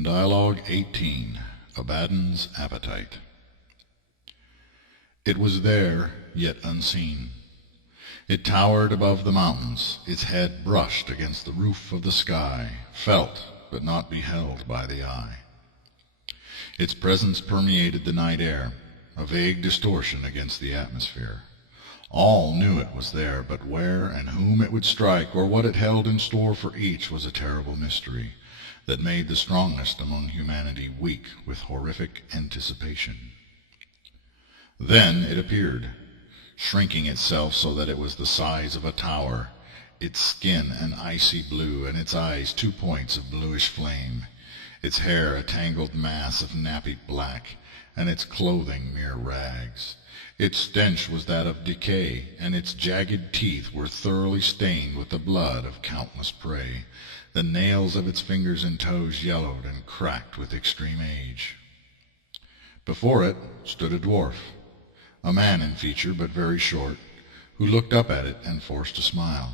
Dialogue 18. Abaddon's Appetite. It was there, yet unseen. It towered above the mountains, its head brushed against the roof of the sky, felt but not beheld by the eye. Its presence permeated the night air, a vague distortion against the atmosphere. All knew it was there, but where and whom it would strike, or what it held in store for each, was a terrible mystery that made the strongest among humanity weak with horrific anticipation. Then it appeared, shrinking itself so that it was the size of a tower, its skin an icy blue, and its eyes 2 points of bluish flame, its hair a tangled mass of nappy black, and its clothing mere rags. Its stench was that of decay, and its jagged teeth were thoroughly stained with the blood of countless prey. The nails of its fingers and toes yellowed and cracked with extreme age. Before it stood a dwarf, a man in feature but very short, who looked up at it and forced a smile,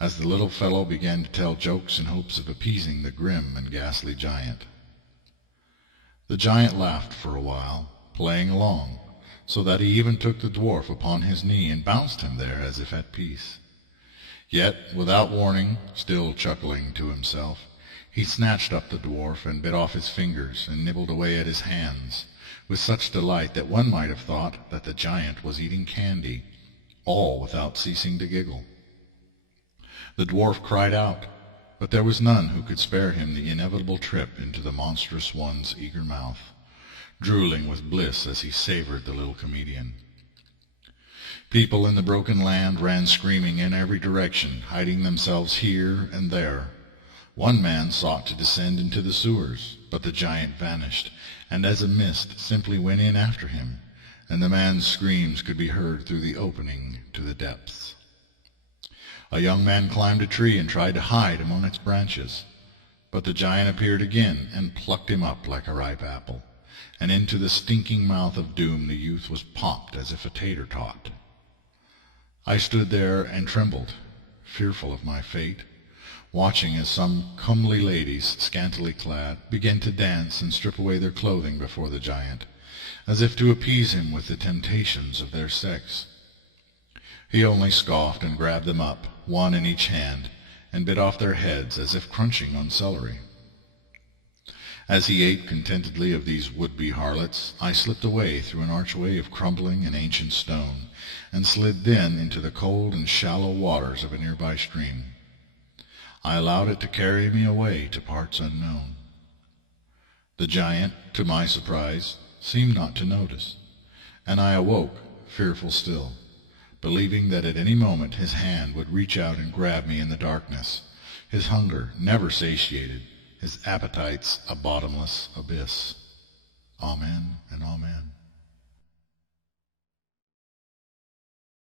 as the little fellow began to tell jokes in hopes of appeasing the grim and ghastly giant. The giant laughed for a while, playing along, so that he even took the dwarf upon his knee and bounced him there as if at peace. Yet, without warning, still chuckling to himself, he snatched up the dwarf and bit off his fingers and nibbled away at his hands, with such delight that one might have thought that the giant was eating candy, all without ceasing to giggle. The dwarf cried out, but there was none who could spare him the inevitable trip into the monstrous one's eager mouth, drooling with bliss as he savored the little comedian. People in the broken land ran screaming in every direction, hiding themselves here and there. One man sought to descend into the sewers, but the giant vanished, and as a mist simply went in after him, and the man's screams could be heard through the opening to the depths. A young man climbed a tree and tried to hide among its branches, but the giant appeared again and plucked him up like a ripe apple, and into the stinking mouth of doom the youth was popped as if a tater tot. I stood there and trembled, fearful of my fate, watching as some comely ladies, scantily clad, began to dance and strip away their clothing before the giant, as if to appease him with the temptations of their sex. He only scoffed and grabbed them up, one in each hand, and bit off their heads as if crunching on celery. As he ate contentedly of these would-be harlots, I slipped away through an archway of crumbling and ancient stone, and slid then into the cold and shallow waters of a nearby stream. I allowed it to carry me away to parts unknown. The giant, to my surprise, seemed not to notice, and I awoke, fearful still, believing that at any moment his hand would reach out and grab me in the darkness, his hunger never satiated, his appetites a bottomless abyss. Amen and amen.